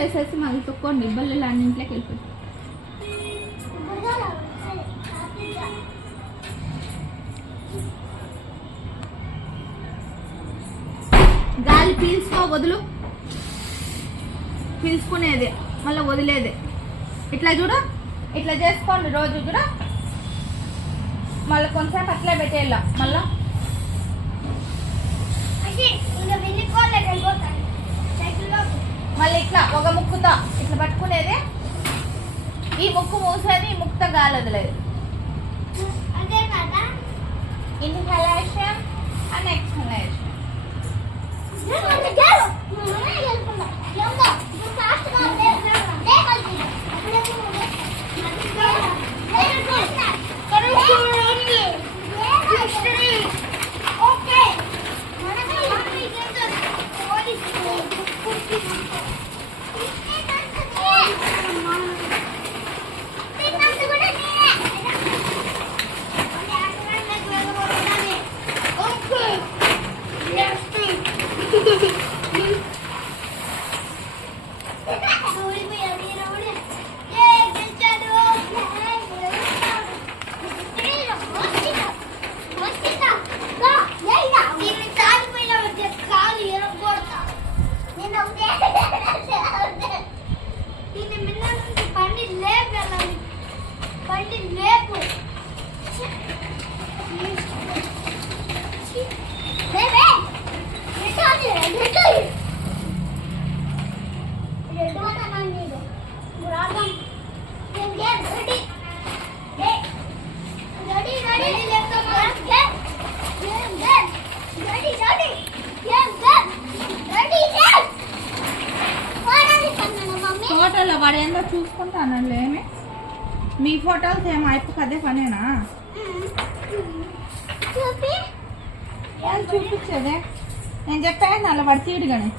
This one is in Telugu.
వేసేసి మళ్ళీ తొక్కోండి ఇబ్బందులు అన్నింట్లోకి వెళ్ళిపోయి. గాలి పీల్చుకో, వదులు, పీల్చుకునేది మళ్ళీ వదిలేదే. ఇట్లా చూడు, ఇట్లా చేసుకోండి రోజు కూడా. మళ్ళీ కొంచెంసేపు అట్లే పెట్టేయాల. మళ్ళీ మళ్ళీ ఇట్లా ఒక ముక్కుతో ఇట్లా పట్టుకునేది. ఈ ముక్కు మూసేది, ఈ ముక్కుతో గాలి వదిలేదు. Inhalation and exhalation. ఫోటోలో వాడు ఏందో చూసుకుంటానండి. ఏమి మీ ఫోటోలు సేమ్ అయిపోయి అదే పనేనా చూపించేదే? నేను చెప్పాను అలా వాడు తీయడు కానీ